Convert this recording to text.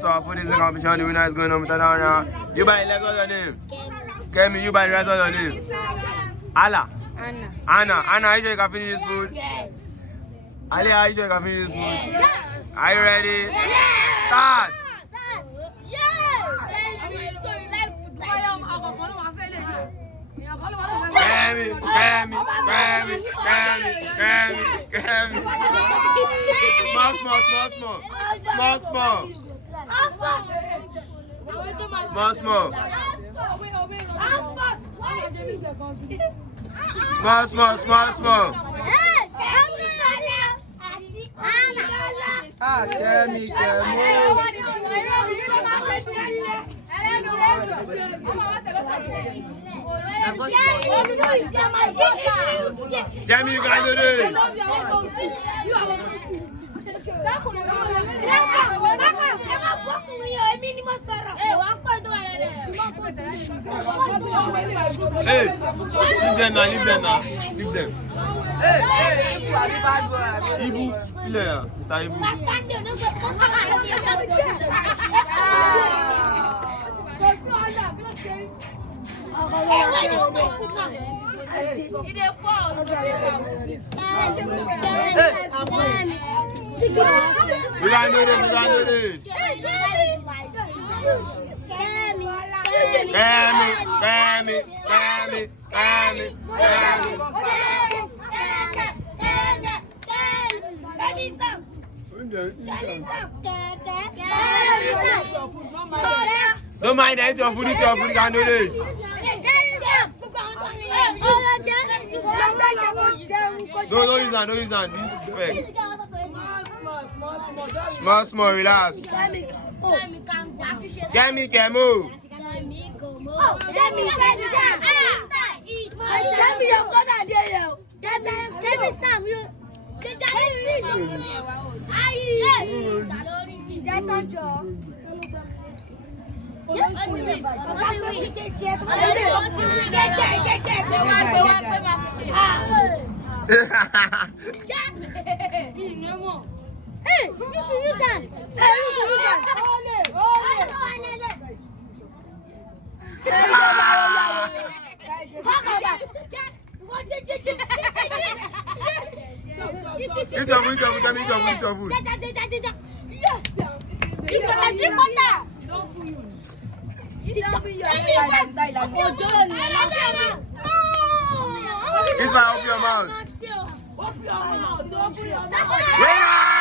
So for this competition, the winner is going on with Tadana. You buy leg, what's your name? Kemi, you buy the rest, what's your name? Allah. Anna, are you sure you can finish this food? Yes. Ali, are you sure you can finish this food? Yes. Are you ready? Yes. Start! Yes. Kemi. Small. Ah, Kemi. Jamie, you can do this. Hey, leave them now. Leave them. Hey. Ibu, player, Mr. Ibu. We can do this. Kemi. Don't mind that, eat your food, you can do this. No, don't use that, this is perfect. Small, relax. Kemi. Eat your food. It's my open your mouth. Winner!